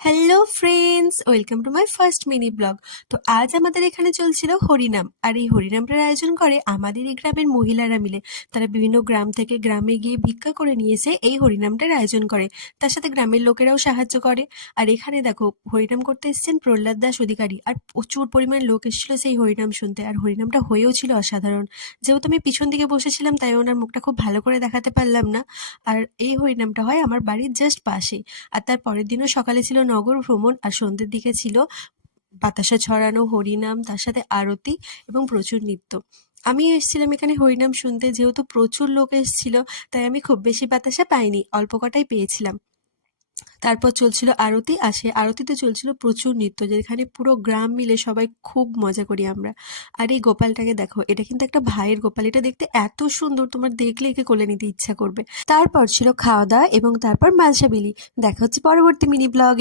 Hello friends, welcome to my first mini blog. তো আজ আমাদের এখানে চলছিল হরিনাম, আর এই হরিনামটার আয়োজন করে আমাদের এই গ্রামের মহিলারা মিলে। তারা বিভিন্ন গ্রাম থেকে গ্রামে গিয়ে ভিক্ষা করে নিয়ে এসে এই হরিনামটার আয়োজন করে। তার সাথে গ্রামের লোকেরাও সাহায্য করে। আর এখানে দেখো, হরিনাম করতে এসেছেন প্রহ্লাদ দাস অধিকারী, আর প্রচুর পরিমাণ লোক এসেছিল সেই হরিনাম শুনতে। আর হরিনামটা হয়েও ছিল অসাধারণ। যেহেতু আমি পিছন দিকে বসেছিলাম, তাই ওনার মুখটা খুব ভালো করে দেখাতে পারলাম না। আর এই হরিনামটা হয় আমার বাড়ির জাস্ট পাশেই। আর তার পরের দিনও সকালে ছিল নগর ভ্রমণ, আর সন্ধ্যের দিকে ছিল বাতাসা ছড়ানো, হরিনাম, তার সাথে আরতি এবং প্রচুর নৃত্য। আমি এসেছিলাম এখানে হরিনাম শুনতে, যেহেতু প্রচুর লোক এসেছিল তাই আমি খুব বেশি বাতাসা পাইনি, অল্প কটাই পেয়েছিলাম। তারপর চলছিল আরতি, আর সেই আরতিতে চলছিল প্রচুর নৃত্য, যেখানে পুরো গ্রাম মিলে সবাই খুব মজা করি আমরা। আর এই গোপালটাকে দেখো, এটা কিন্তু একটা ভাইয়ের গোপাল। এটা দেখতে এত সুন্দর, তোমার দেখলে একে কোলে নিতে ইচ্ছা করবে। তারপর ছিল খাওয়া দাওয়া এবং তারপর মালসা বিলি। দেখা হচ্ছে পরবর্তী মিনি ব্লগে।